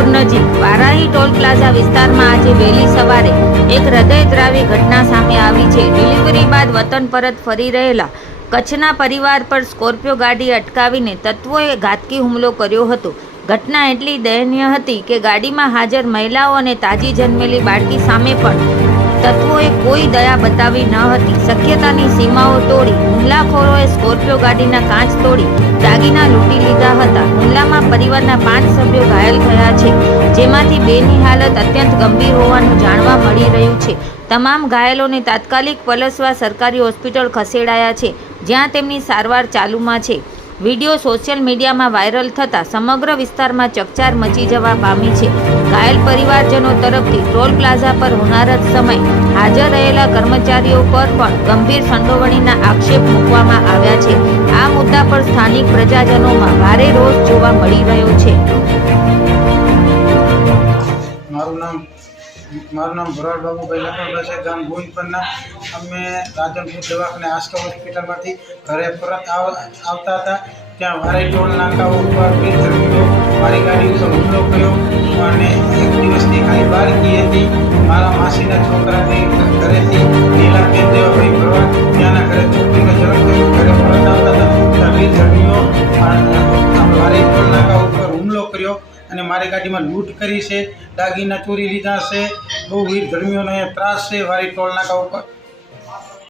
Road નજીક Varahi toll plaza વિસ્તારમાં આજે વહેલી સવારે એક હૃદયદ્રાવી ઘટના સામે આવી છે. ડિલિવરી બાદ વતન પરત ફરી રહેલા કચ્છના પરિવાર પર સ્કોર્પિયો ગાડી અટકાવીને તત્વોએ ઘાતકી હુમલો કર્યો હતો. ઘટના એટલી દયનીય હતી કે ગાડીમાં હાજર મહિલાઓ અને તાજી જન્મેલી બાળકી સામે પણ તત્વોએ કોઈ દયા બતાવી ન હતી. શક્યતાની સીમાઓ તોડી હુમલાખોરોએ સ્કોર્પિયો ગાડીના કાચ તોડી દાગીના લૂંટી લીધા હતા. હુમલામાં પરિવારના પાંચ સભ્યો ઘાયલ થયા છે, જેમાંથી બેની હાલત અત્યંત ગંભીર હોવાનું જાણવા મળી રહ્યું છે. તમામ ઘાયલોને તાત્કાલિક પલસવા સરકારી હોસ્પિટલ ખસેડાયા છે, જ્યાં તેમની સારવાર ચાલુમાં છે. વીડિયો સોશિયલ મીડિયામાં વાયરલ થતાં સમગ્ર વિસ્તારમાં ચકચાર મચી જવા પામી છે. ઘાયલ પરિવારજનો તરફથી ટોલ પ્લાઝા પર હોનારત સમય હાજર રહેલા કર્મચારીઓ પર પણ ગંભીર સંડોવણીના આક્ષેપ મૂકવામાં આવ્યા છે. આ મુદ્દા પર સ્થાનિક પ્રજાજનોમાં ભારે રોષ જોવા મળી રહ્યો છે. મારું નામ મારું નામ ભરાડ બાબુભાઈ લખણભાઈ છે. ગામ ગોવિંદપરના. અમે રાધનપુર દવાખાને આસ્કા હોસ્પિટલમાંથી ઘરે પરત આવતા હતા. ત્યાં વારે ટોલ નાકા ઉપર બે ધર્મીઓ મારી ગાડી ઉપર હુમલો કર્યો અને એક દિવસની ખાલી બાળકી હતી. મારા માસીના છોકરાની ઘરેથી નીલાબેન દેવાભાઈ અને મારી ગાડીમાં લૂંટ કરી છે, દાગીના ચોરી લીધા છે, બહુ વીર ધર્મીઓનો અહીંયા ત્રાસ છે, વારી ટોલ નાકા ઉપર.